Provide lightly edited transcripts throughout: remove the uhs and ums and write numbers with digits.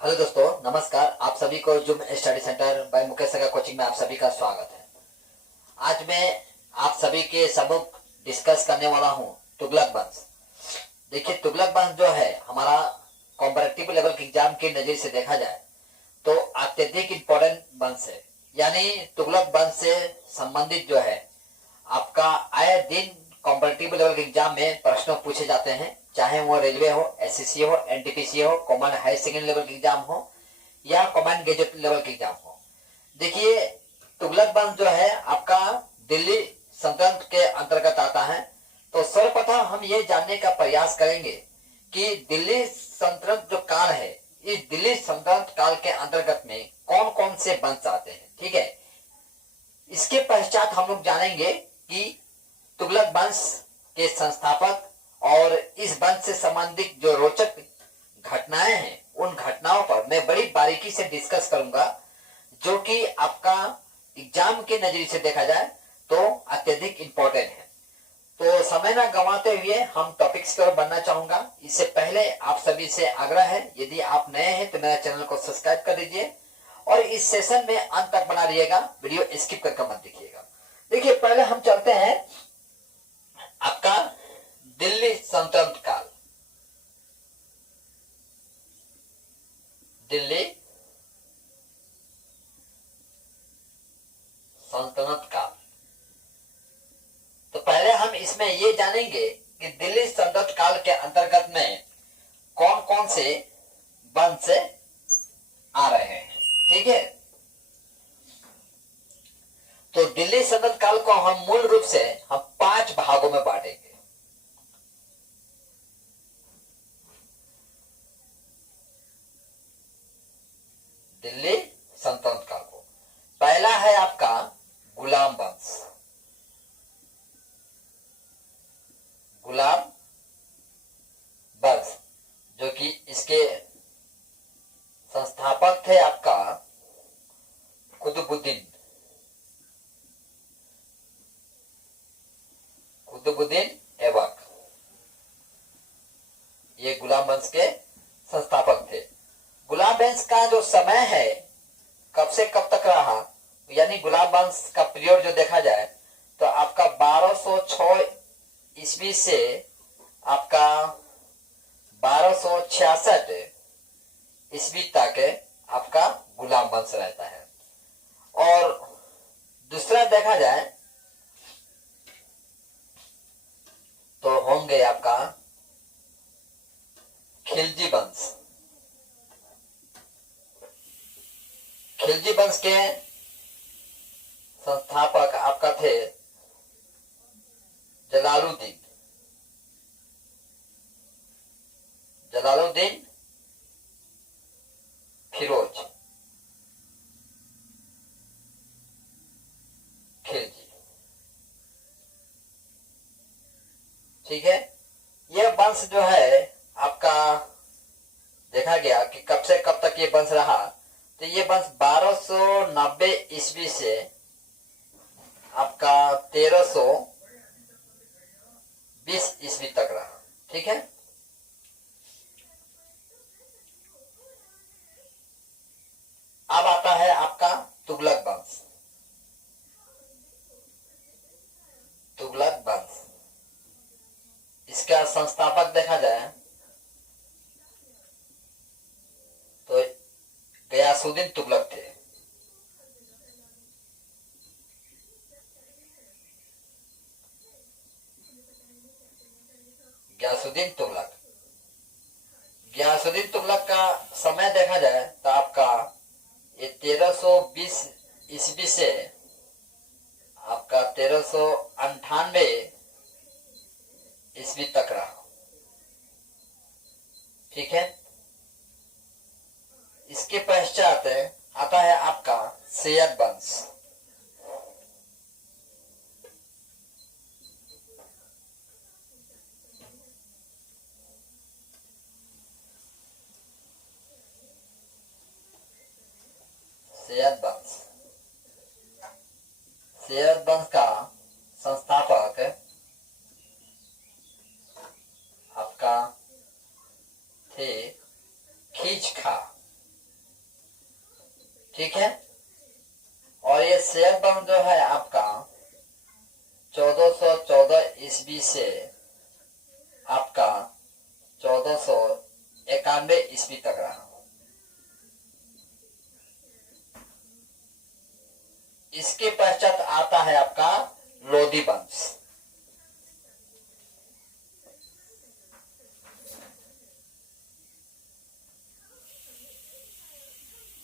Hello दोस्तों, नमस्कार। आप सभी को जुम स्टडी सेंटर बाय मुकेश सगा कोचिंग में आप सभी का स्वागत है। आज मैं आप सभी के सबक डिस्कस करने वाला हूं तुगलक वंश। देखिए, तुगलक वंश जो है हमारा कॉम्परेटिव लेवल के एग्जाम के नजरिए से देखा जाए तो अत्यधिक इम्पोर्टेंट वंश है। यानी तुगलक वंश से संबंधित जो है आपका आए दिन कॉम्परेटिव लेवल के एग्जाम में प्रश्न पूछे जाते हैं, चाहे वो रेलवे हो, एसएससी हो, एनटीपीसी हो, कॉमन हाई सेकेंडरी लेवल के एग्जाम हो या कॉमन ग्रेजुएट लेवल के एग्जाम हो। देखिए, तुगलक वंश जो है आपका दिल्ली सल्तनत के अंतर्गत आता है। तो सर्वप्रथम हम ये जानने का प्रयास करेंगे कि दिल्ली सल्तनत जो काल है, इस दिल्ली सल्तनत काल के अंतर्गत में कौन कौन से वंश आते हैं। ठीक है, इसके पश्चात हम लोग जानेंगे कि तुगलक वंश के संस्थापक और इस वंश से संबंधित जो रोचक घटनाएं हैं, उन घटनाओं पर मैं बड़ी बारीकी से डिस्कस करूंगा, जो कि आपका एग्जाम के नजरिए से देखा जाए तो अत्यधिक इंपॉर्टेंट है। तो समय ना गंवाते हुए हम टॉपिक्स की ओर बढ़ना चाहूंगा। इससे पहले आप सभी से आग्रह है, यदि आप नए हैं तो मेरा चैनल को सब्सक्राइब कर दीजिए और इस सेशन में अंत तक बना रहिएगा, वीडियो स्किप करके मत देखिएगा। देखिए, पहले हम चलते हैं आपका दिल्ली सल्तनत काल। दिल्ली सल्तनत काल। तो पहले हम इसमें ये जानेंगे कि दिल्ली सल्तनत काल के अंतर्गत में कौन कौन से वंश आ रहे हैं। ठीक है, तो दिल्ली सल्तनत काल को हम मूल रूप से हम 5 भागों में बांटेंगे। दिल्ली सल्तनत काल को पहला है आपका गुलाम वंश। गुलाम वंश जो कि इसके संस्थापक थे आपका कुतुबुद्दीन ऐबक। ये गुलाम वंश के संस्थापक थे। गुलाम वंश का जो समय है कब से कब तक रहा, यानी गुलाम वंश का पीरियड जो देखा जाए तो आपका 1206 ईस्वी से आपका 1266 ईस्वी तक आपका गुलाम वंश रहता है। और दूसरा देखा जाए तो होंगे आपका खिलजी वंश। खिलजी वंश के संस्थापक आपका थे जलालुद्दीन फिरोज खिलजी। ठीक है, यह वंश जो है आपका देखा गया कि कब से कब तक ये वंश रहा, तो ये वंश 1290 ईस्वी से आपका 1320 ईस्वी तक रहा। ठीक है, अब आता है आपका तुगलक वंश। तुगलक वंश, इसका संस्थापक देखा जाए तो गयासुद्दीन तुगलक थे। गयासुद्दीन तुगलक का समय देखा जाए तो आपका ये 1320 ईस्वी से आपका 1398 ईस्वी तक रहा। ठीक है, इसके पश्चात आता है आपका सैयद वंश। सैयद वंश का संस्थापक आपका थे खींच खा। ठीक है। और ये सैयद वंश जो है आपका 1414 ईस्वी से आपका 1491 ईस्वी तक रहा। इसके पश्चात आता है आपका लोधी वंश।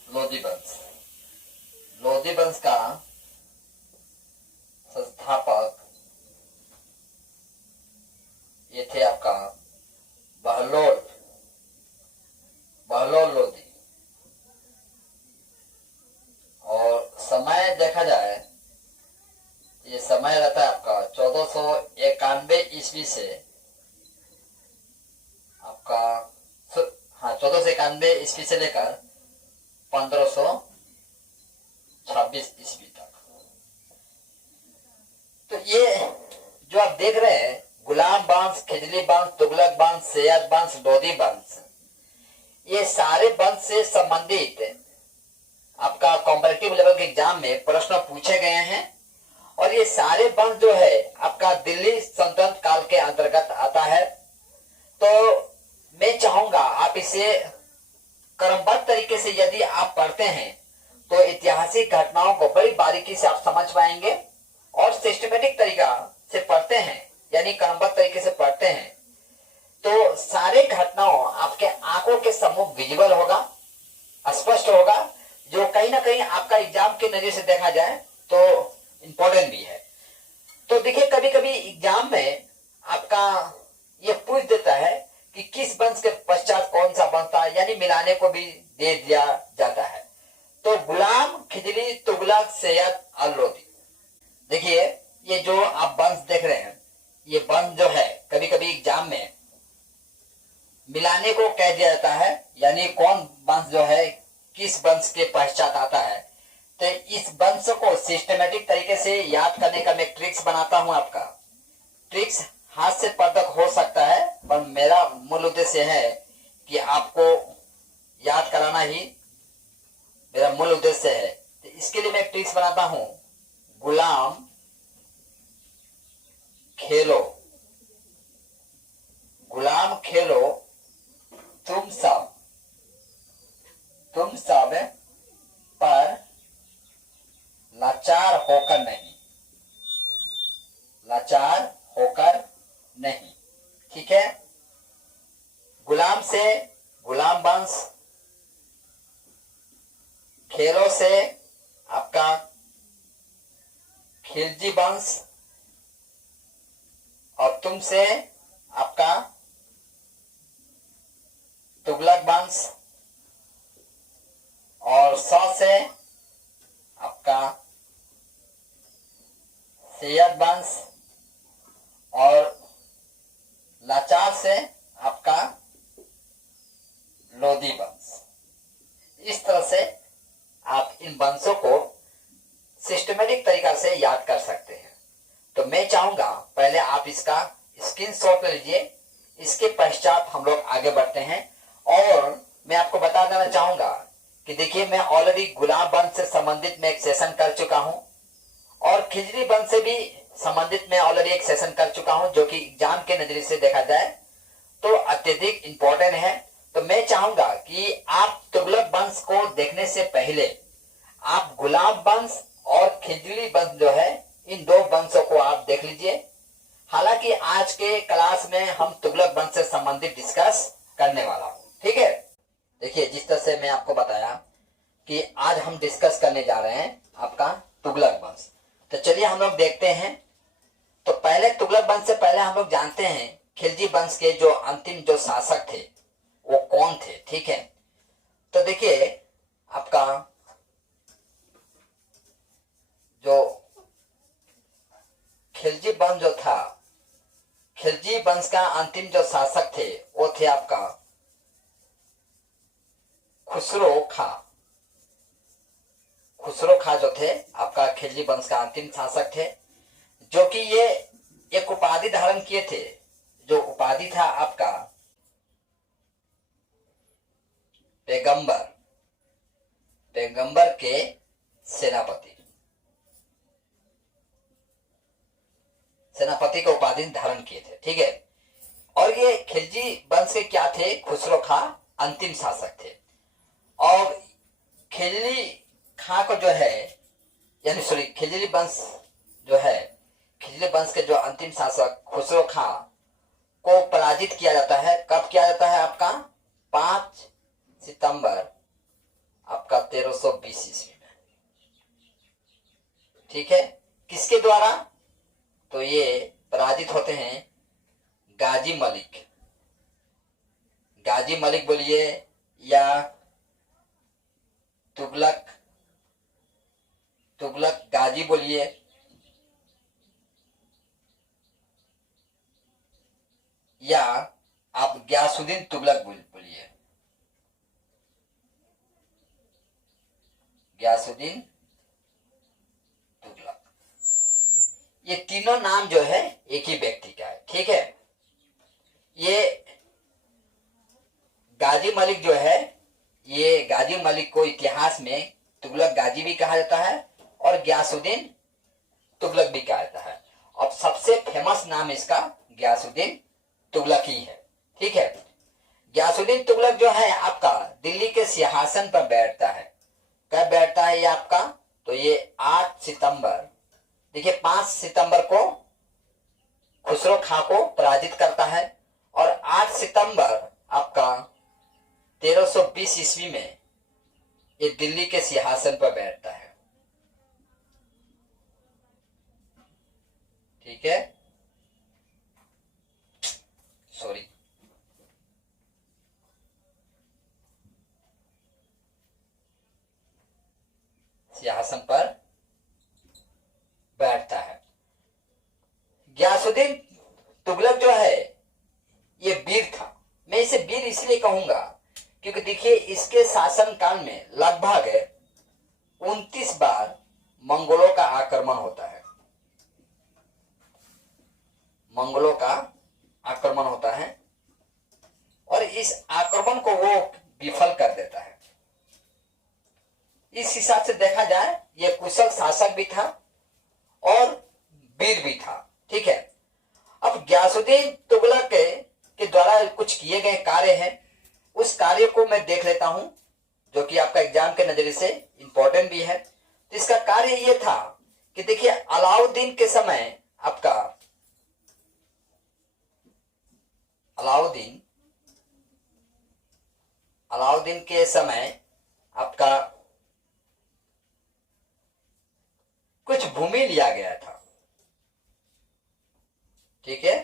लोधी वंश, लोधी वंश का संस्थापक ये थे आपका बहलोल लोधी। और समय देखा जाए, ये समय रहता है आपका 1491 ईस्वी से आपका 1491 ईस्वी से लेकर 1526 ईस्वी तक। तो ये जो आप देख रहे हैं गुलाम वंश, खिजली वंश, तुगलक वंश, सैयद वंश, लोधी वंश, ये सारे वंश से संबंधित आपका कॉम्परेटिव लेवल के एग्जाम में प्रश्न पूछे गए हैं। और ये सारे वंश जो है आपका दिल्ली सल्तनत काल के अंतर्गत आता है। तो मैं चाहूंगा आप इसे क्रमबद्ध तरीके से यदि आप पढ़ते हैं तो ऐतिहासिक घटनाओं को बड़ी बारीकी से आप समझ पाएंगे। और सिस्टमेटिक तरीका से पढ़ते हैं यानी क्रमबद्ध तरीके से पढ़ते हैं तो सारे घटनाओं आपके आंखों के सम्मुख विजिबल होगा, स्पष्ट होगा, जो कहीं ना कहीं आपका एग्जाम के नजरिए से देखा जाए तो इंपॉर्टेंट भी है। तो देखिए कभी कभी एग्जाम में आपका ये पूछ देता है कि किस वंश के पश्चात कौन सा वंश था, यानी मिलाने को भी दे दिया जाता है। तो गुलाम, खिजली, तुगलक, सैयद और लोधी। देखिए ये जो आप वंश देख रहे हैं, ये वंश जो है कभी कभी एग्जाम में मिलाने को कह दिया जाता है, यानी कौन वंश जो है किस वंश के पश्चात आता है। तो इस वंश को सिस्टमेटिक तरीके से याद करने का मैं ट्रिक्स बनाता हूं। आपका ट्रिक्स हाथ से पदक हो सकता है, पर मेरा मूल उद्देश्य है कि आपको याद कराना ही मेरा मूल उद्देश्य है। तो इसके लिए मैं ट्रिक्स बनाता हूं। गुलाम खेलो, गुलाम खेलो, तुम सब पर लाचार होकर नहीं, लाचार होकर नहीं। ठीक है। गुलाम से गुलाम वंश, खेलों से आपका खिलजी वंश, और तुमसे आपका तुगलक वंश, और से आपका सैयद वंश, और लाचार से आपका लोधी वंश। इस तरह से आप इन वंशों को सिस्टमेटिक तरीका से याद कर सकते हैं। तो मैं चाहूंगा पहले आप इसका स्क्रीनशॉट ले लीजिए, इसके पश्चात हम लोग आगे बढ़ते हैं। और मैं आपको बता देना चाहूंगा कि देखिए मैं ऑलरेडी गुलाम वंश से संबंधित में एक सेशन कर चुका हूं, और खिजरी वंश से भी संबंधित मैं ऑलरेडी एक सेशन कर चुका हूं, जो कि एग्जाम के नजरिए से देखा जाए तो अत्यधिक इंपॉर्टेंट है। तो मैं चाहूंगा कि आप तुगलक वंश को देखने से पहले आप गुलाम वंश और खिजरी वंश जो है इन दो वंशों को आप देख लीजिए। हालांकि आज के क्लास में हम तुगलक वंश से संबंधित डिस्कस करने वाला हूं। ठीक है। देखिए जिस तरह से मैं आपको बताया कि आज हम डिस्कस करने जा रहे हैं आपका तुगलक वंश। तो चलिए हम लोग देखते हैं। तो पहले तुगलक वंश से पहले हम लोग जानते हैं खिलजी वंश के जो अंतिम जो शासक थे वो कौन थे। ठीक है। तो देखिए आपका जो खिलजी वंश जो था, खिलजी वंश का अंतिम जो शासक थे वो थे आपका खुसरो खा। खुसरो खा जो थे आपका खिलजी वंश का अंतिम शासक थे, जो कि ये एक उपाधि धारण किए थे, जो उपाधि था आपका पैगंबर। पैगंबर के सेनापति का उपाधि धारण किए थे। ठीक है। और ये खिलजी वंश के क्या थे? खुसरो खां अंतिम शासक थे। और खिलजी खां को जो है, यानी सॉरी, खिलजी वंश जो है, खिलजी वंश के जो अंतिम शासक खुसरो खां को पराजित किया जाता है। कब किया जाता है? आपका 5 सितंबर आपका 1320 ईस्वी में। ठीक है। किसके द्वारा? तो ये पराजित होते हैं गाजी मलिक। गाजी मलिक बोलिए या तुगलक गाजी बोलिए, या आप गयासुद्दीन तुगलक बोलिए। गयासुद्दीन तुगलक, ये तीनों नाम जो है एक ही व्यक्ति का है। ठीक है। ये गाजी मलिक जो है, ये गाजी मलिक को इतिहास में तुगलक गाजी भी कहा जाता है और गयासुद्दीन तुगलक भी कहा जाता है। और सबसे फेमस नाम इसका गयासुद्दीन तुगलक ही है। ठीक है। गयासुद्दीन तुगलक जो है आपका दिल्ली के सिंहासन पर बैठता है। कब बैठता है ये आपका? तो ये 8 सितंबर, देखिए 5 सितंबर को खुसरो खां को पराजित करता है और 8 सितंबर आपका 1320 ईस्वी में ये दिल्ली के सिंहासन पर बैठता है। ठीक है। सॉरी, सिंहासन पर बैठता है। गयासुद्दीन तुगलक जो है ये वीर था। मैं इसे वीर इसलिए कहूंगा क्योंकि देखिए इसके शासन काल में लगभग 29 बार मंगोलों का आक्रमण होता है। मंगोलों का आक्रमण होता है और इस आक्रमण को वो विफल कर देता है। इस हिसाब से देखा जाए ये कुशल शासक भी था और वीर भी था। ठीक है। अब गयासुद्दीन तुगलक के द्वारा कुछ किए गए कार्य हैं, उस कार्य को मैं देख लेता हूं जो कि आपका एग्जाम के नजरिए से इंपॉर्टेंट भी है। तो इसका कार्य ये था कि देखिए अलाउद्दीन के समय आपका अलाउद्दीन के समय आपका कुछ भूमि लिया गया था। ठीक है।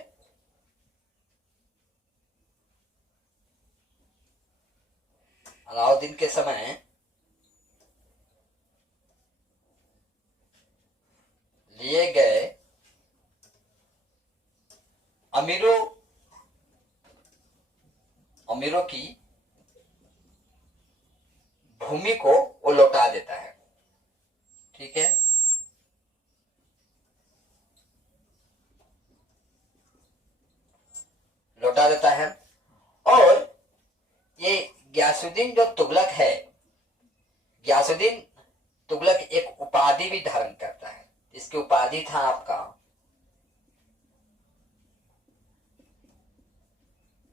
अलाउद्दीन के समय लिए गए अमीरों की भूमि को वो लौटा देता है। ठीक है। लौटा देता है। और ये गयासुद्दीन जो तुगलक है, गयासुद्दीन तुगलक एक उपाधि भी धारण करता है। इसकी उपाधि था आपका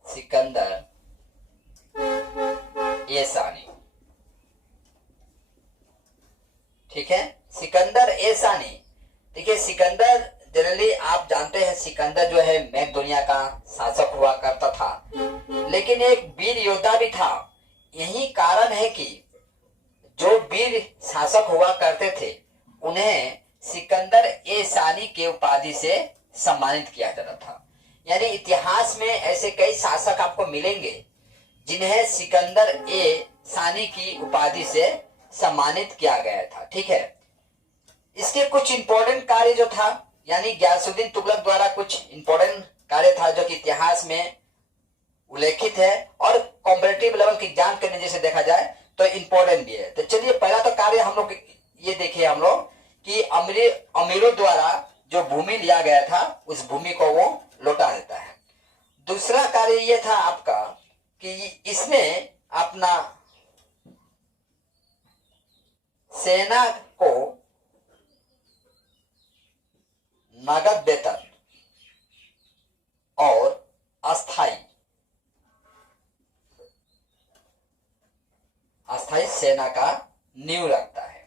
सिकंदर ए सानी। ठीक है। सिकंदर ए सानी। देखिए सिकंदर जनरली आप जानते हैं सिकंदर जो है मैक दुनिया का शासक हुआ करता था, लेकिन एक वीर योद्धा भी था। यही कारण है कि जो वीर शासक हुआ करते थे उन्हें सिकंदर ए सानी के उपाधि से सम्मानित किया जाता था। यानी इतिहास में ऐसे कई शासक आपको मिलेंगे जिन्हें सिकंदर ए सानी की उपाधि से सम्मानित किया गया था। ठीक है। इसके कुछ इंपॉर्टेंट कार्य जो था, यानी गयासुद्दीन तुगलक द्वारा कुछ इंपॉर्टेंट कार्य था जो कि इतिहास में उल्लेखित है और कॉम्पिटिटिव लेवल के एग्जाम के नजरिए से देखा जाए तो इंपॉर्टेंट भी है। तो चलिए पहला तो कार्य हम लोग ये देखिए हम लोग कि अमीरों द्वारा जो भूमि लिया गया था उस भूमि को वो लौटा देता है। दूसरा कार्य ये था आपका कि इसने अपना सेना को नगद वेतन और अस्थाई सेना का नींव रखता है।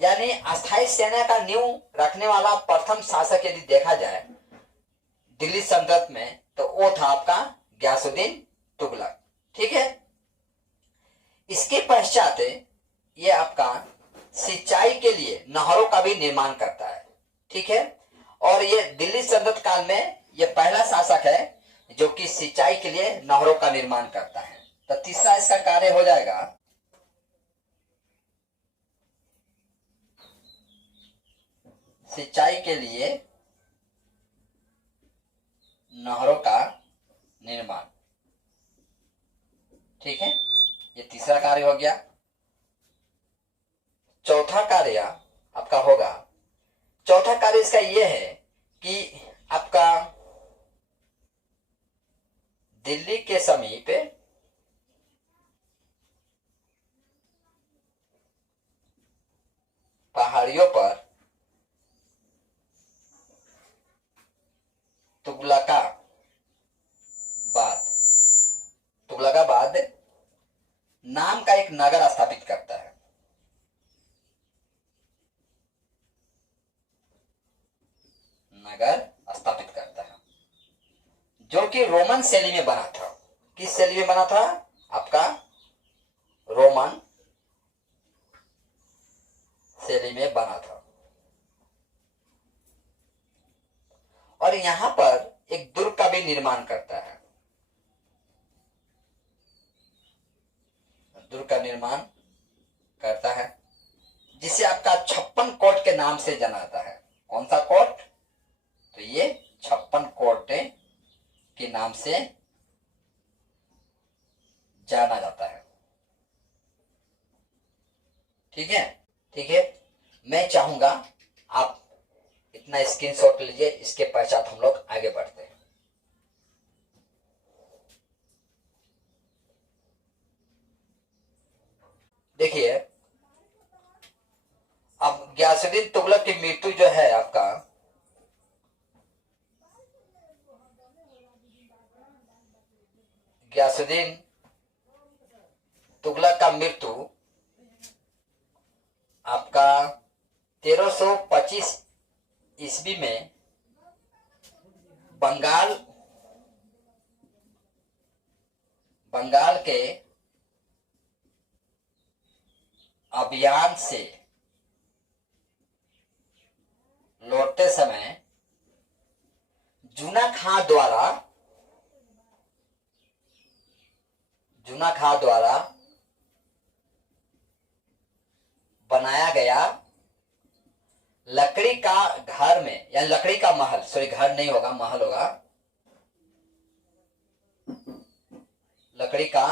यानी अस्थाई सेना का नींव रखने वाला प्रथम शासक यदि देखा जाए दिल्ली सल्तनत में, तो वो था आपका गयासुद्दीन तुगलक। ठीक है। इसके पश्चात ये आपका सिंचाई के लिए नहरों का भी निर्माण करता है। ठीक है। और ये दिल्ली सल्तनत काल में ये पहला शासक है जो कि सिंचाई के लिए नहरों का निर्माण करता है। तो तीसरा इसका कार्य हो जाएगा सिंचाई के लिए नहरों का निर्माण। ठीक है। ये तीसरा कार्य हो गया। चौथा कार्य आपका होगा, चौथा कार्य इसका यह है कि आपका दिल्ली के समीप पहाड़ियों पर तुगलकाबाद नाम का एक नगर स्थापित करता है। नगर स्थापित करता है जो कि रोमन शैली में बना था। किस शैली में बना था? आपका रोमन शैली में बना था। और यहां पर एक दुर्ग का भी निर्माण करता है। दुर्ग का निर्माण करता है जिसे आपका 56 कोट के नाम से जाना जाता है। कौन सा कोट? तो ये 56 कोट के नाम से जाना जाता है। ठीक है। ठीक है। मैं चाहूंगा आप इतना स्क्रीनशॉट लीजिए, इसके पश्चात हम लोग आगे बढ़ते हैं। देखिए, अब गयासुद्दीन तुगलक की मृत्यु जो है आपका गयासुद्दीन तुगलक का मृत्यु आपका 1325 ईस्वी में बंगाल के अभियान से लौटते समय जूना खां द्वारा बनाया गया लकड़ी का घर में, या लकड़ी का महल, सॉरी घर नहीं होगा, महल होगा, लकड़ी का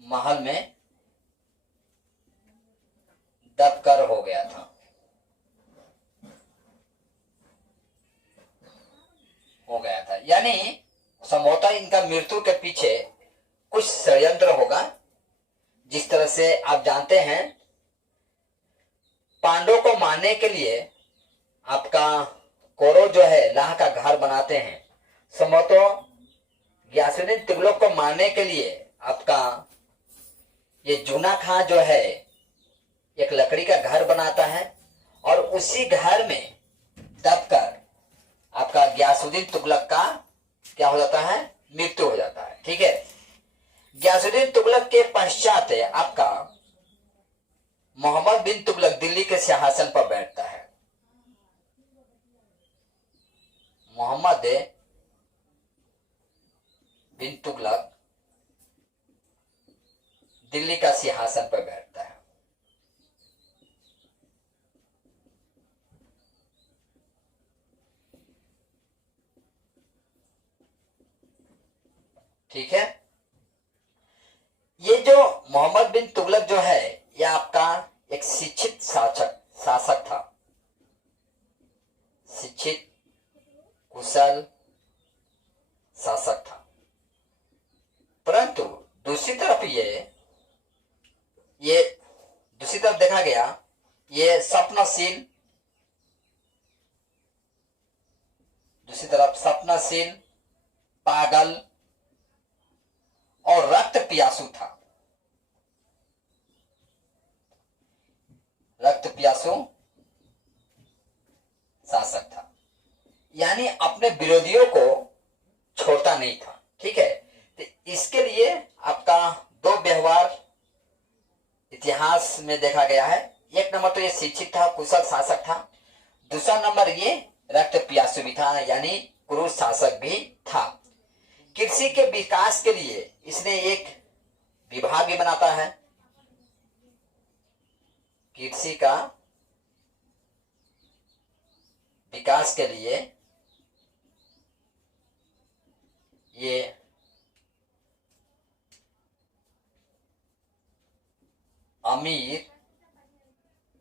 महल में दबकर हो गया था। यानी संभवतः इनका मृत्यु के पीछे कुछ षड्यंत्र होगा। जिस तरह से आप जानते हैं पांडवों को मारने के लिए आपका कौरव जो है लाह का घर बनाते हैं। संभवतः गयासुद्दीन तुगलक को मारने के लिए आपका ये जूना खां जो है एक लकड़ी का घर बनाता है और उसी घर में दबकर आपका गयासुद्दीन तुगलक का क्या हो जाता है? मृत्यु हो जाता है। ठीक है। गयासुद्दीन तुगलक के पश्चात आपका मोहम्मद बिन तुगलक दिल्ली के सिंहासन पर बैठता है। मोहम्मद बिन तुगलक दिल्ली का सिंहासन पर बैठता है। ठीक है। ये जो मोहम्मद बिन तुगलक जो है यह आपका एक शिक्षित शासक था। शिक्षित कुशल शासक था। परंतु दूसरी तरफ ये दूसरी तरफ देखा गया ये स्वप्नशील, दूसरी तरफ स्वप्नशील, पागल और रक्त पियासु था। रक्त पियासु शासक था, यानी अपने विरोधियों को छोड़ता नहीं था। ठीक है, तो इसके लिए आपका दो व्यवहार इतिहास में देखा गया है। एक नंबर तो ये शिक्षित था, कुशल शासक था। दूसरा नंबर ये रक्त पियासु भी था, यानी क्रूर शासक भी था। कृषि के विकास के लिए इसने एक विभाग भी बनाता है। कृषि का विकास के लिए ये अमीर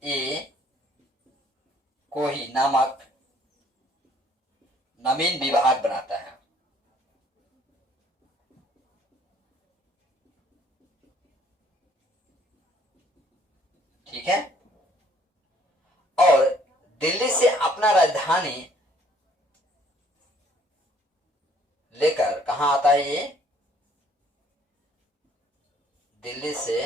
ए कोही नामक नवीन विभाग बनाता है। ठीक है, और दिल्ली से अपना राजधानी लेकर कहां आता है ये? दिल्ली से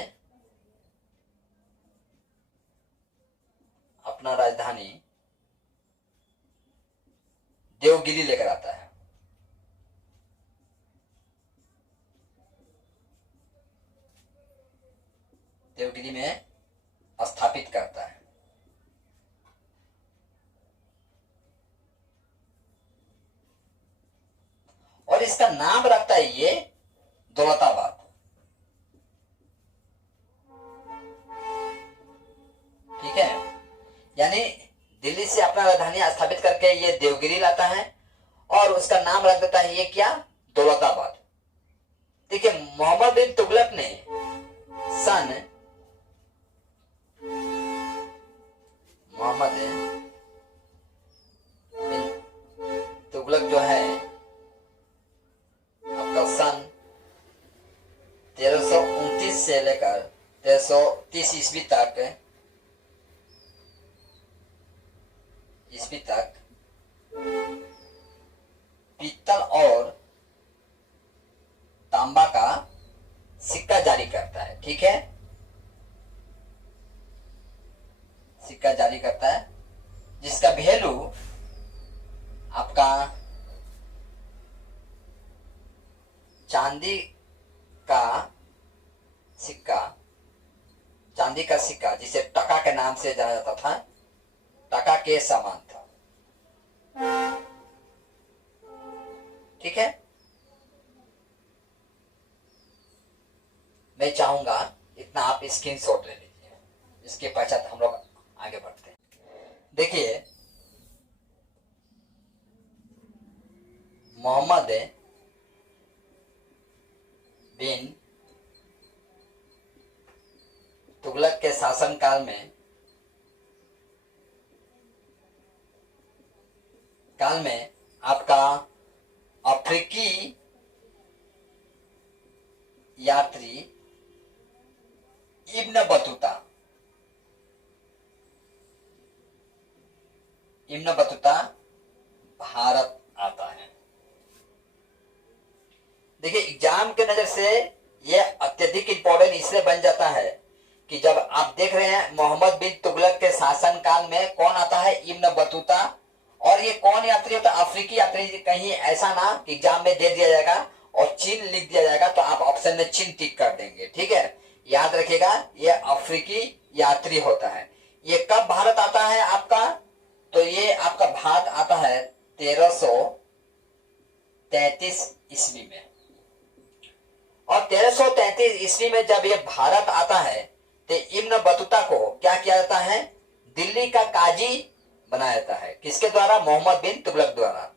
अपना राजधानी देवगिरी लेकर आता है। देवगिरी में स्थापित करता है। और इसका नाम रखता है ये दौलताबाद। ठीक है, यानी दिल्ली से अपना राजधानी स्थापित करके ये देवगिरी लाता है और उसका नाम रख देता है ये क्या? दौलताबाद। देखिए, मोहम्मद बिन तुगलक ने सन मोहम्मद बिन तुगलक जो है आपका सन 1329 से लेकर 1330 ईस्वी तक पीतल और तांबा का सिक्का जारी करता है। ठीक है, सिक्का जारी करता है जिसका वैल्यू आपका चांदी का सिक्का जिसे टका के नाम से जाना जाता था, टका के समान था। ठीक है, मैं चाहूंगा इतना आप स्क्रीनशॉट ले लीजिए, इसके पश्चात हम लोग आगे बढ़ते हैं। देखिए, मोहम्मद बिन तुगलक के शासन काल में आपका अफ्रीकी यात्री इब्न बतूता भारत आता है। देखिए, एग्जाम के नजर से यह अत्यधिक इंपॉर्टेंट इसलिए बन जाता है कि जब आप देख रहे हैं मोहम्मद बिन तुगलक के शासन काल में कौन आता है? Ibn Battuta. और ये कौन यात्री होता है? अफ्रीकी यात्री। कहीं ऐसा ना कि एग्जाम में दे दिया जाएगा और चीन लिख दिया जाएगा तो आप ऑप्शन में चीन टिक कर देंगे। ठीक है, याद रखिएगा, ये अफ्रीकी यात्री होता है। ये कब भारत आता है आपका? तो ये आपका भारत आता है 1333 ईस्वी में। और 1333 ईस्वी में जब ये भारत आता है तो इब्न बतूता को क्या किया जाता है? दिल्ली का काजी बनाया जाता है। किसके द्वारा? मोहम्मद बिन तुगलक द्वारा।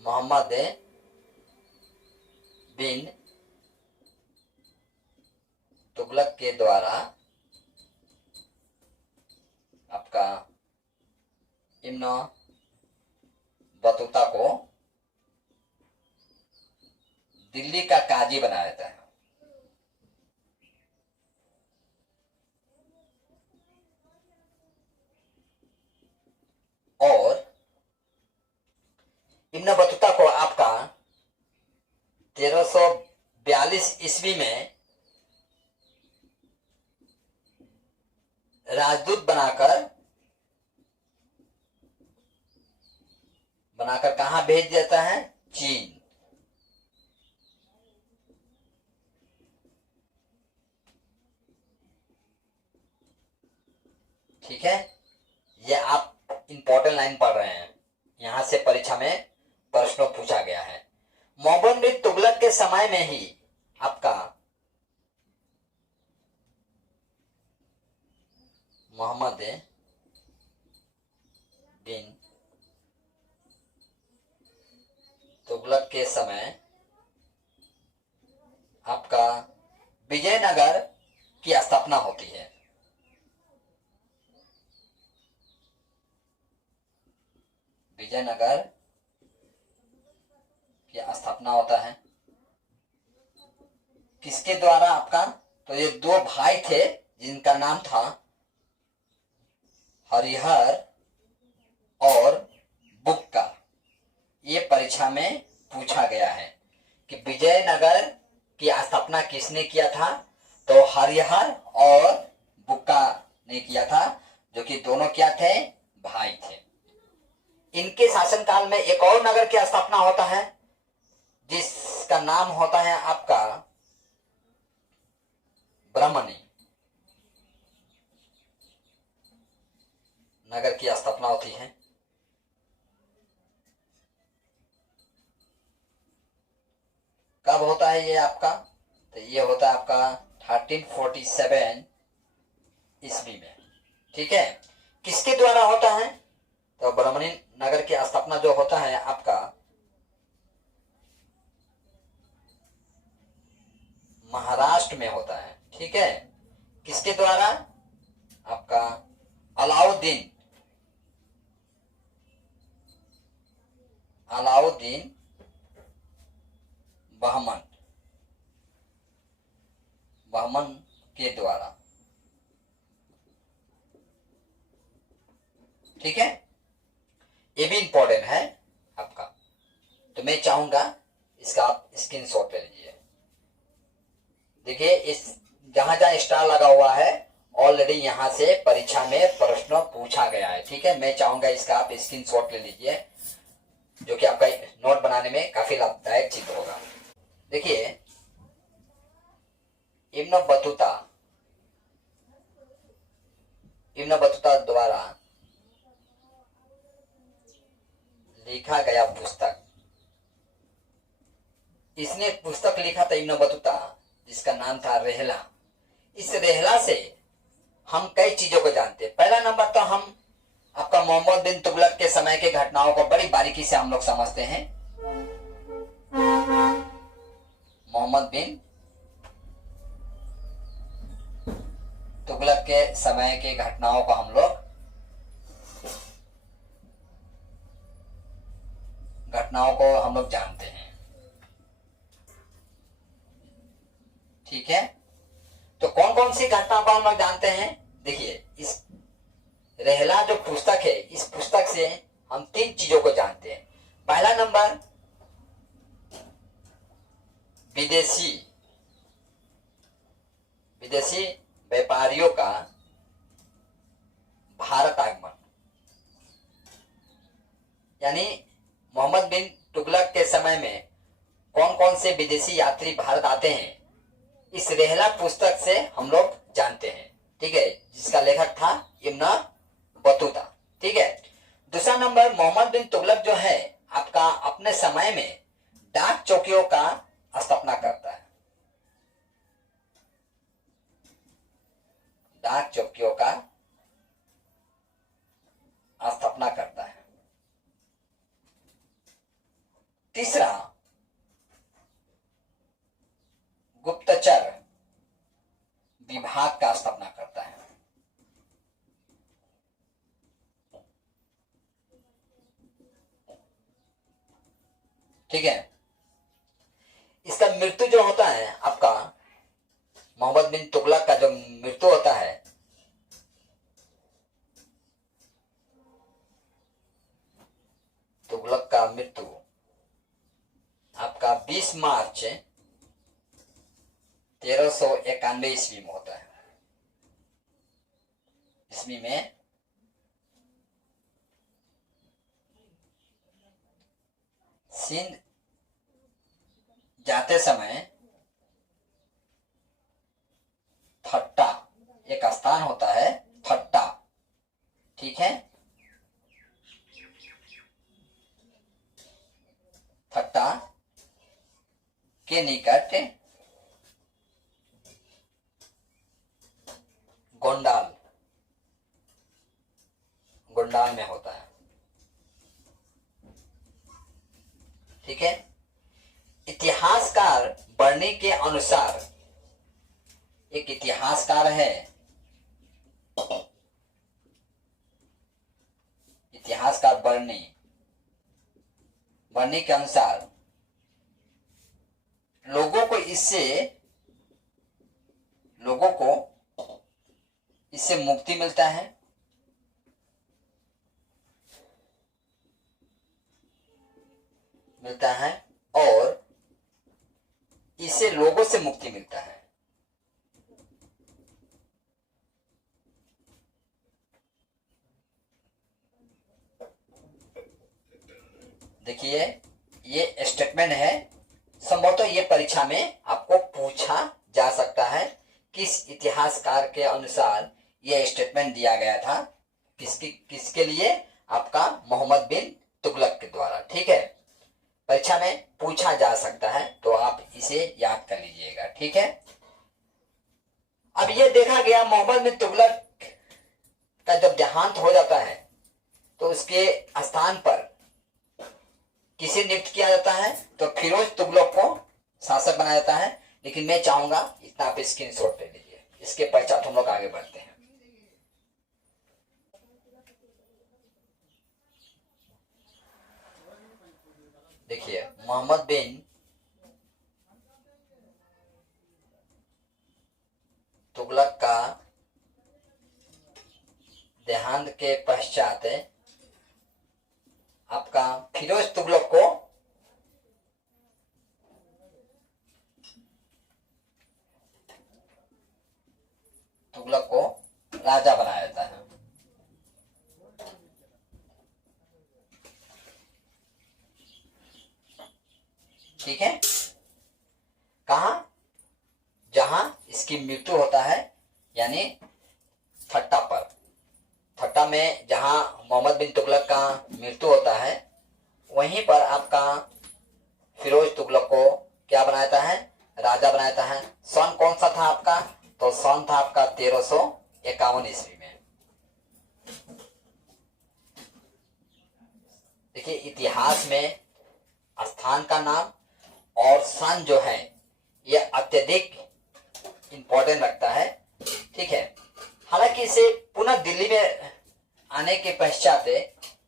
मोहम्मद बिन तुगलक के द्वारा आपका इब्न बतूता को दिल्ली का काजी बनाया जाता है। 1742 ईस्वी में राजदूत बनाकर कहां भेज देता है? चीन। ठीक है, ये आप इंपॉर्टेंट लाइन पढ़ रहे हैं, यहां से परीक्षा में प्रश्नों पूछा गया है। मोहम्मद बिन तुगलक के समय में ही आपका मोहम्मद बिन तुगलक के समय आपका विजयनगर की स्थापना होती है। विजयनगर की स्थापना होता है किसके द्वारा? आपका तो ये दो भाई थे जिनका नाम था हरिहर और बुक्का। ये परीक्षा में पूछा गया है कि विजयनगर की स्थापना किसने किया था? तो हरिहर और बुक्का ने किया था, जो कि दोनों क्या थे? भाई थे। इनके शासनकाल में एक और नगर की स्थापना होता है जिसका नाम होता है आपका ब्राह्मणी। नगर की स्थापना होती है। कब होता है ये आपका? तो ये होता है आपका 1347 ईस्वी में। ठीक है, किसके द्वारा होता है? तो ब्राह्मणी नगर की स्थापना जो होता है आपका महाराष्ट्र में होता है। ठीक है, किसके द्वारा? आपका अलाउद्दीन बहमन के द्वारा। ठीक है, ये भी इंपॉर्टेंट है आपका, तो मैं चाहूंगा इसका आप स्क्रीनशॉट ले लीजिए। देखिए, इस जहां जहां स्टार लगा हुआ है ऑलरेडी यहां से परीक्षा में प्रश्न पूछा गया है। ठीक है, मैं चाहूंगा इसका आप स्क्रीनशॉट ले लीजिए, जो कि आपका नोट बनाने में काफी लाभदायक सिद्ध होगा। देखिए, इब्न बतूता द्वारा लिखा गया पुस्तक, इसने पुस्तक लिखा था इब्न बतूता, जिसका नाम था रेहला। इस रेहला से हम कई चीजों को जानते हैं। पहला नंबर तो हम आपका मोहम्मद बिन तुगलक के समय के घटनाओं को बड़ी बारीकी से हम लोग समझते हैं। मोहम्मद बिन तुगलक के समय के घटनाओं को हम लोग जानते हैं। ठीक है, तो कौन कौन सी घटनाओं को हम लोग जानते हैं? देखिए, इस रेहला जो पुस्तक है, इस पुस्तक से हम 3 चीजों को जानते हैं। पहला नंबर, विदेशी व्यापारियों का भारत आगमन, यानी मोहम्मद बिन तुगलक के समय में कौन कौन से विदेशी यात्री भारत आते हैं, इस रेहला पुस्तक से हम लोग जानते हैं। ठीक है, जिसका लेखक था इब्न बतूता। ठीक है, दूसरा नंबर, मोहम्मद बिन तुगलक जो है आपका अपने समय में डाक चौकियों का स्थापना करता है। डाक चौकियों का स्थापना करता है। तीसरा, गुप्तचर विभाग का स्थापना करता है। ठीक है, इसका मृत्यु जो होता है आपका, मोहम्मद बिन तुगलक का जो मृत्यु होता है, तुगलक का मृत्यु आपका 20 मार्च 1391 ईस्वी में होता है। ईस्वी में सिंध जाते समय थट्टा एक स्थान होता है, थट्टा, ठीक है, थट्टा के निकट गोंडाल, गोंडाल में होता है, ठीक है। इतिहासकार बर्नी के अनुसार, एक इतिहासकार है, इतिहासकार बर्नी के अनुसार लोगों को इससे मुक्ति मिलता है, और इससे लोगों से मुक्ति मिलता है। देखिए ये स्टेटमेंट है, संभवतः ये परीक्षा में आपको पूछा जा सकता है, किस इतिहासकार के अनुसार यह स्टेटमेंट दिया गया था, किसके लिए, आपका मोहम्मद बिन तुगलक के द्वारा, ठीक है। परीक्षा में पूछा जा सकता है, तो आप इसे याद कर लीजिएगा, ठीक है। अब ये देखा गया मोहम्मद बिन तुगलक का जब देहांत हो जाता है तो उसके स्थान पर किसे नियुक्त किया जाता है, तो फिरोज तुगलक को शासक बनाया जाता है। लेकिन मैं चाहूंगा इतना आप स्क्रीनशॉट ले लीजिए, इसके पश्चात हम लोग आगे बढ़ते हैं। देखिए मोहम्मद बिन तुगलक का देहांत के पश्चात आपका फिरोज तुगलक को राजा बनाया जाता है, ठीक है। कहा, जहां इसकी मृत्यु होता है, यानी थट्टा पर, थट्टा में जहां मोहम्मद बिन तुगलक का मृत्यु होता है, वहीं पर आपका फिरोज तुगलक को क्या बनाया है, राजा बनाया है। सन कौन सा था आपका, तो सन था आपका 1351 ईस्वी में। देखिए इतिहास में स्थान का नाम और सन जो है ये अत्यधिक इंपॉर्टेंट रखता है, ठीक है। हालांकि इसे पुनः दिल्ली में आने के पश्चात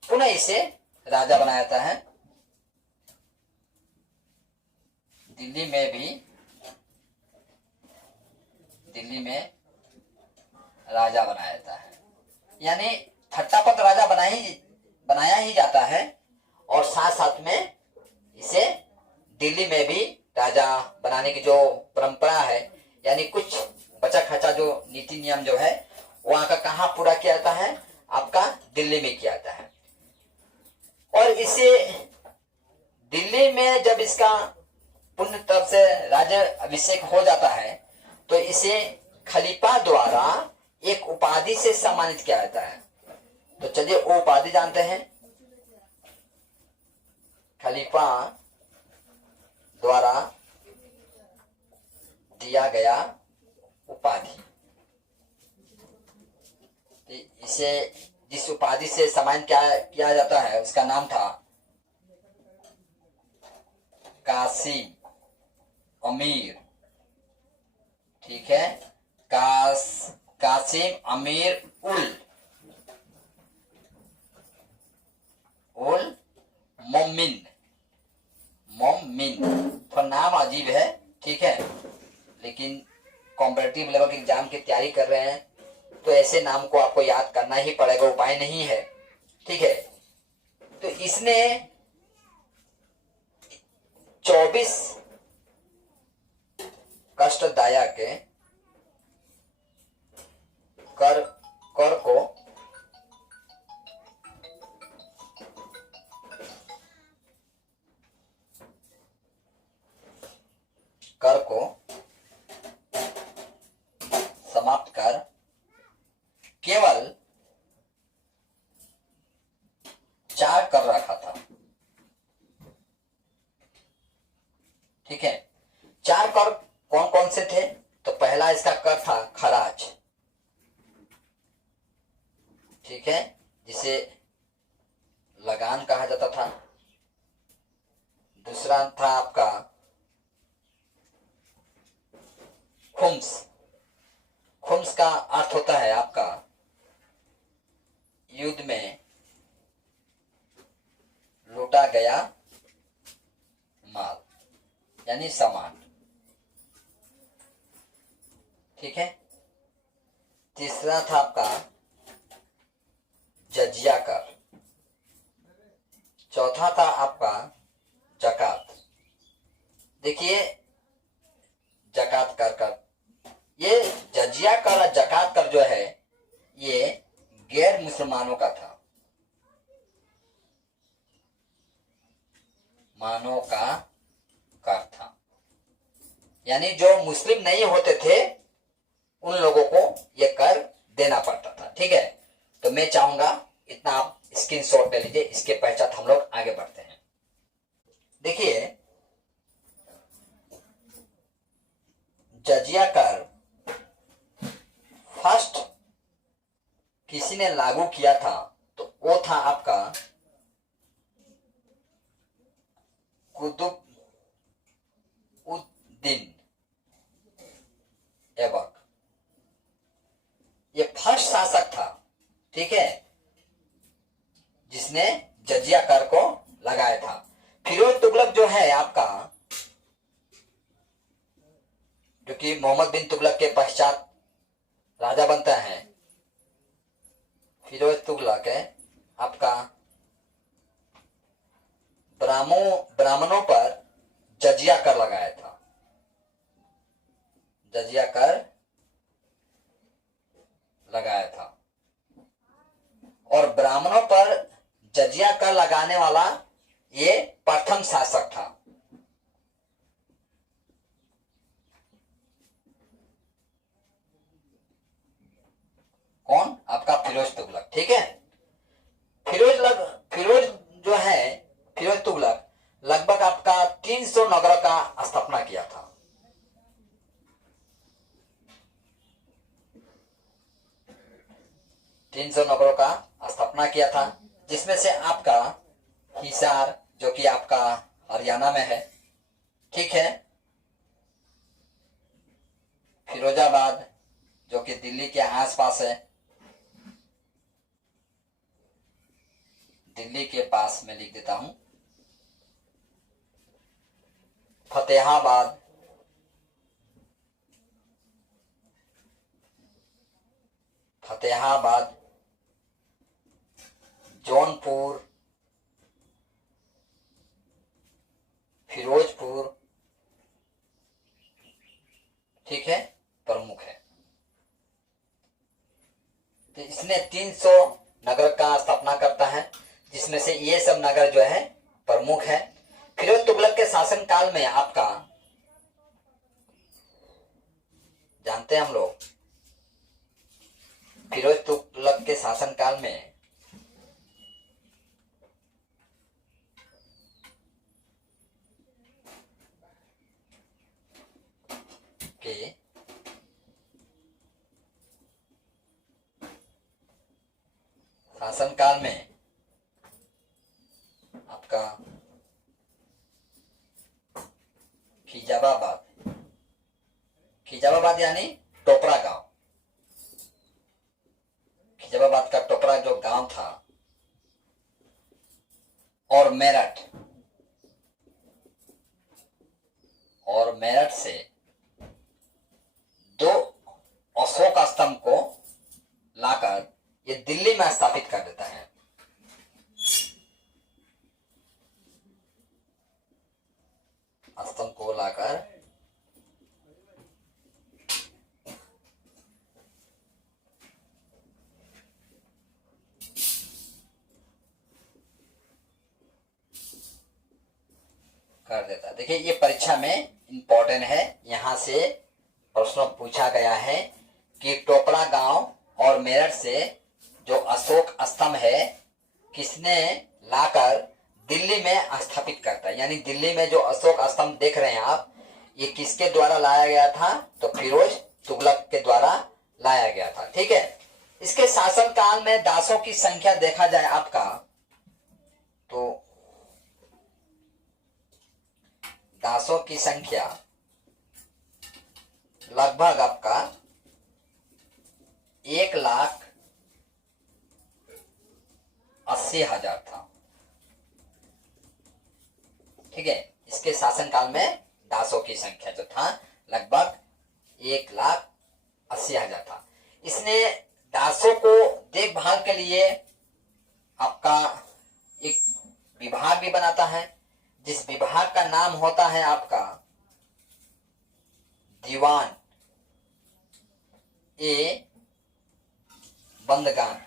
पुनः इसे राजा बनाया जाता है, दिल्ली में राजा बनाया जाता है, यानी थट्टा पर राजा बनाया ही जाता है, और साथ साथ में इसे दिल्ली में भी राजा बनाने की जो परंपरा है, यानी कुछ बचा खचा जो नीति नियम जो है वहां का कहाँ पूरा किया जाता है, आपका दिल्ली में किया जाता है। और इसे दिल्ली में जब इसका पूर्ण तरफ से राज्य अभिषेक हो जाता है तो इसे खलीफा द्वारा एक उपाधि से सम्मानित किया जाता है। तो चलिए वो उपाधि जानते हैं। खलीफा द्वारा दिया गया उपाधि, इसे जिस उपाधि से सम्मानित किया जाता है उसका नाम था कासिम अमीर, ठीक है, कासिम अमीर उल मोमिन। तो नाम अजीब है, ठीक है, लेकिन कॉम्पिटिटिव लेवल के एग्जाम की तैयारी कर रहे हैं तो ऐसे नाम को आपको याद करना ही पड़ेगा, उपाय नहीं है, ठीक है। तो इसने 24 कष्टदायक कर कर को कर को समाप्त कर केवल 4 कर रखा था। ठीक है, 4 कर कौन कौन से थे? तो पहला इसका कर था खराज, ठीक है, जिसे लगान कहा जाता था। दूसरा था आपका खुम्स। खुम्स का अर्थ होता है आपका युद्ध में लूटा गया माल, यानी सामान। ठीक है, तीसरा था आपका जजिया कर। चौथा था आपका जकात। देखिए, जकात कर ये जजिया कर और जकात कर जो है ये गैर मुसलमानों का था, मानव का कर था, यानी जो मुस्लिम नहीं होते थे उन लोगों को ये कर देना पड़ता था। ठीक है, तो मैं चाहूंगा इतना आप स्क्रीनशॉट ले लीजिए, इसके पश्चात हम लोग आगे बढ़ते हैं। देखिए, जजिया कर फर्स्ट किसी ने लागू किया था तो वो था आपका कुतुब उद्दीन ऐबक। ये फर्स्ट शासक था, ठीक है, जिसने जजिया कर को लगाया था। फिरोज तुगलक जो है आपका, जो कि मोहम्मद बिन तुगलक के पश्चात राजा बनता है, फिरोज तुगलक है आपका ब्राह्मणों पर जजिया कर लगाया था। जजिया कर लगाया था और ब्राह्मणों पर जजिया कर लगाने वाला ये प्रथम शासक था। कौन? आपका फिरोज तुगलक। ठीक है, फिरोज जो है, फिरोज तुगलक लगभग आपका 300 नगरों का स्थापना किया था। 300 नगरों का स्थापना किया था, जिसमें से आपका हिसार जो कि आपका हरियाणा में है, ठीक है, फिरोजाबाद जो कि दिल्ली के आसपास है, दिल्ली के पास में लिख देता हूं, फतेहाबाद, जौनपुर, फिरोजपुर, ठीक है, प्रमुख है। तो इसने 300 नगर का स्थापना करता है, जिसमें से ये सब नगर जो है प्रमुख है। फिरोज तुगलक के शासन काल में आपका जानते हैं हम लोग, फिरोज तुगलक के शासन काल में के शासन काल में आपका खिजाबाबाद यानी टोपरा गांव, खिजाबाबाद का टोपरा जो गांव था, और मेरठ से 2 अशोक स्तंभ को लाकर ये दिल्ली में स्थापित कर देता है। स्तंभ को लाकर कर देता है। देखिए ये परीक्षा में इंपॉर्टेंट है, यहाँ से प्रश्न पूछा गया है कि टोपड़ा गांव और मेरठ से जो अशोक स्तंभ है किसने लाकर दिल्ली में स्थापित करता है। यानी दिल्ली में जो अशोक स्तंभ देख रहे हैं आप, ये किसके द्वारा लाया गया था? तो फिरोज तुगलक के द्वारा लाया गया था। ठीक है। इसके शासनकाल में दासों की संख्या देखा जाए आपका, तो दासों की संख्या लगभग आपका 1,80,000 था। ठीक है। इसके शासनकाल में दासों की संख्या जो था लगभग 1,80,000 था। इसने दासों को देखभाल के लिए आपका एक विभाग भी बनाता है, जिस विभाग का नाम होता है आपका दीवान ए बंदगान।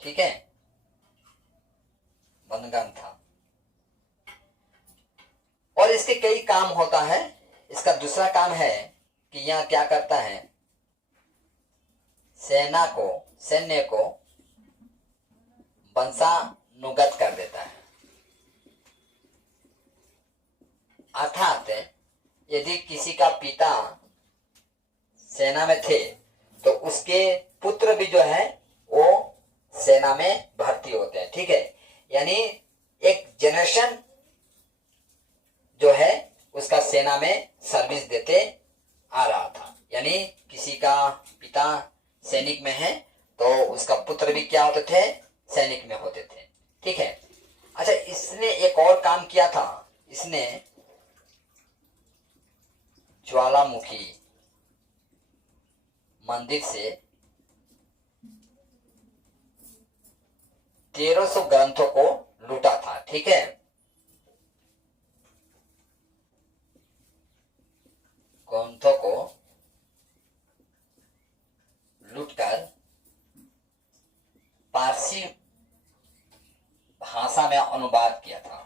ठीक है, बंदगान था। और इसके कई काम होता है। इसका दूसरा काम है कि यह क्या करता है? सैन्य को वंशानुगत कर देता है। अर्थात यदि किसी का पिता सेना में थे तो उसके पुत्र भी जो है वो सेना में भर्ती होते हैं। ठीक है। यानी एक जनरेशन जो है उसका सेना में सर्विस देते आ रहा था। यानी किसी का पिता सैनिक में है तो उसका पुत्र भी क्या होते थे? सैनिक में होते थे। ठीक है। अच्छा, इसने एक और काम किया था। इसने ज्वालामुखी मंदिर से 1300 ग्रंथों को लूटा था। ठीक है। ग्रंथों को लूटकर पारसी भाषा में अनुवाद किया था।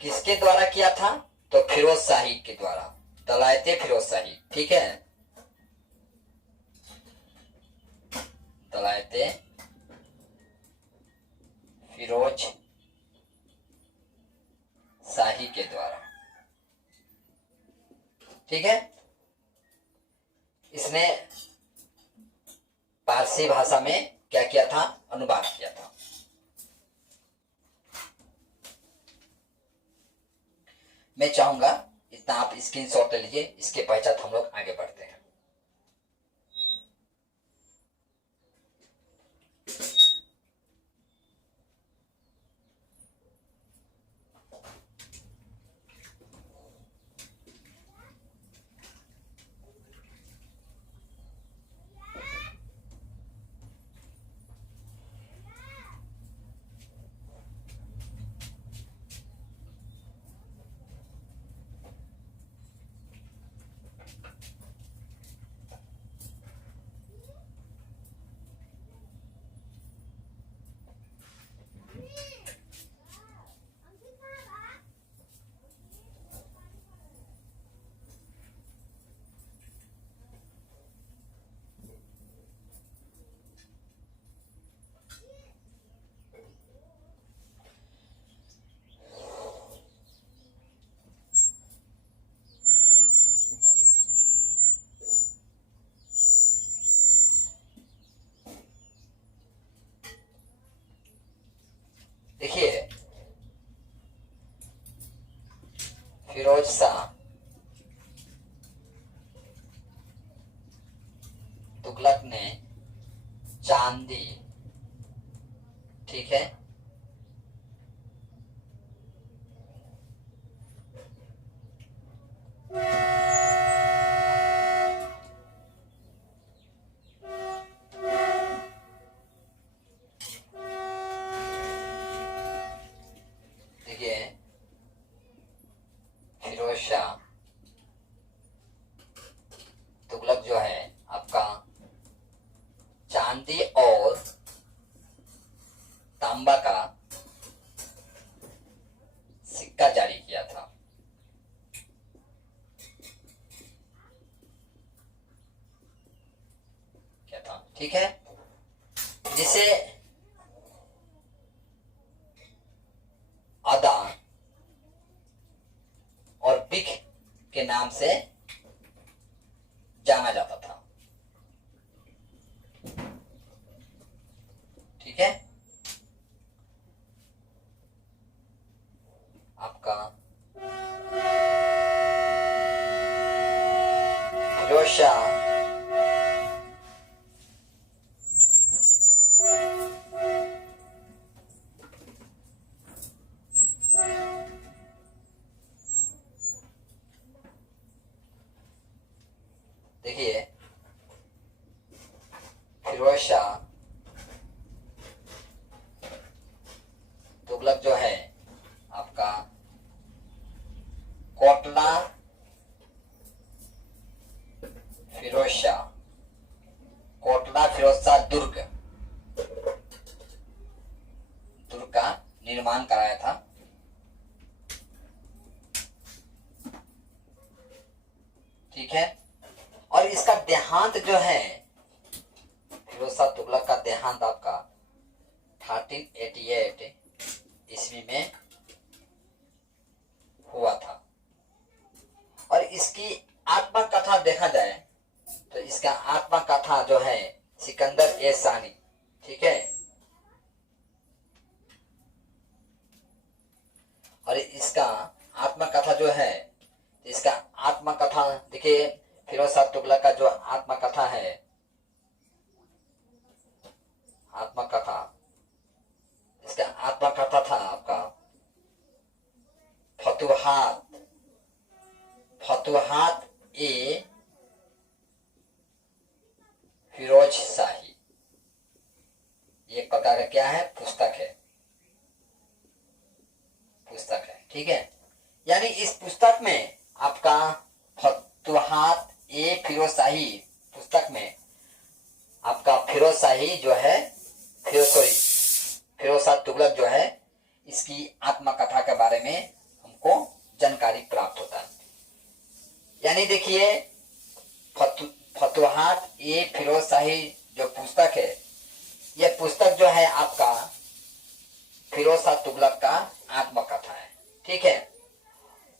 किसके द्वारा किया था? तो फिरोज शाही के द्वारा, दलायते फिरोज शाही। ठीक है, दलायते फिरोज शाही के द्वारा। ठीक है। इसने पारसी भाषा में क्या किया था? अनुवाद किया था। मैं चाहूंगा इतना आप स्क्रीनशॉट ले लीजिए। इसके पश्चात हम लोग आगे बढ़ते हैं। देखिए, फिरोज शाह तुगलक ने चांदी, ठीक है, फिरोज शाह चांदी और तांबा का सिक्का जारी किया था। क्या था? ठीक है, जिसे अदा और बिख के नाम से जाना जाता था। ठीक है, आपका फिरोज शाह देखिए, फिरोज शाह तुगलक जो है आपका कोटला फिरोज शाह, कोटला फिरोज शाह दुर्ग का निर्माण कराया था। ठीक है, और इसका देहांत जो है, फिरोज शाह तुगलक का देहांत आपका 1388 ईस्वी में हुआ था। और इसकी आत्मकथा देखा जाए तो इसका आत्मकथा जो है सिकंदर ए सानी, ठीक है, और इसका आत्मकथा जो है, इसका आत्मकथा देखिए, फिरोज शाह तुगलक का जो आत्मकथा है, आत्मकथा, इसका आत्मकथा था आपका फतुहात, फतुहात ए फिरोज शाही। ये एक प्रकार का क्या है, पुस्तक है, पुस्तक है। ठीक है, यानी इस पुस्तक में आपका फतुहात ए फिरोज शाही पुस्तक में आपका फिरोज शाही जो है, फिरोज शाह तुगलक जो है, इसकी आत्मकथा के बारे में हमको जानकारी प्राप्त होता है। यानी देखिए, फतुहात ए फिरोज शाही जो पुस्तक है, यह पुस्तक जो है आपका फिरोज शाह तुगलक का आत्मकथा है। ठीक है,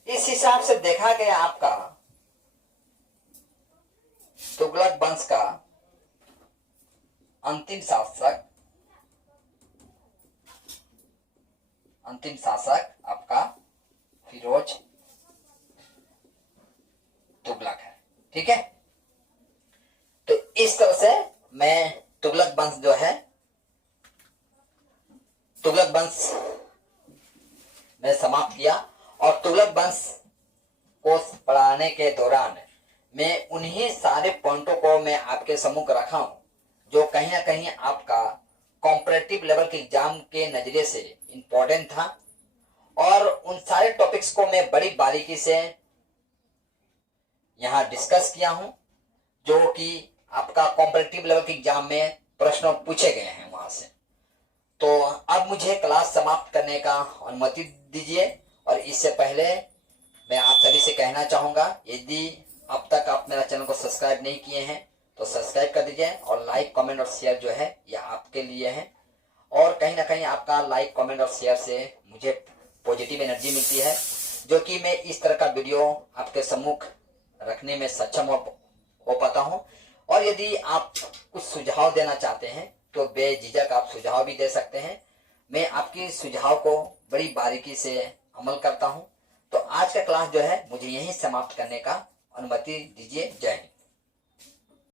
इस हिसाब से देखा गया आपका तुगलक वंश का अंतिम शासक आपका फिरोज तुगलक है। ठीक है, तो इस तरह से मैं तुगलक वंश जो है, तुगलक वंश में समाप्त किया। और तुगलक वंश को पढ़ाने के दौरान मैं उन्हीं सारे पॉइंटों को मैं आपके सम्मुख रखा हूं जो कहीं ना कहीं आपका कॉम्परेटिव लेवल के एग्जाम के नजरिए से इंपॉर्टेंट था। और उन सारे टॉपिक्स को मैं बड़ी बारीकी से यहां डिस्कस किया हूं, जो कि आपका कॉम्परेटिव लेवल के एग्जाम में प्रश्न पूछे गए हैं वहां से। तो अब मुझे क्लास समाप्त करने का अनुमति दीजिए। और इससे पहले मैं आप सभी से कहना चाहूंगा, यदि अब तक आप मेरा चैनल को सब्सक्राइब नहीं किए हैं तो सब्सक्राइब कर दीजिए। और लाइक, कमेंट और शेयर जो है यह आपके लिए है। और कहीं ना कहीं आपका लाइक, कमेंट और शेयर से मुझे पॉजिटिव एनर्जी मिलती है, जो कि मैं इस तरह का वीडियो आपके सम्मुख रखने में सक्षम हो पाता हूं। और यदि आप कुछ सुझाव देना चाहते हैं तो बेझिझक आप सुझाव भी दे सकते हैं। मैं आपकी सुझाव को बड़ी बारीकी से अमल करता हूं। तो आज का क्लास जो है मुझे यहीं समाप्त करने का अनुमति दीजिए। जय हिंद।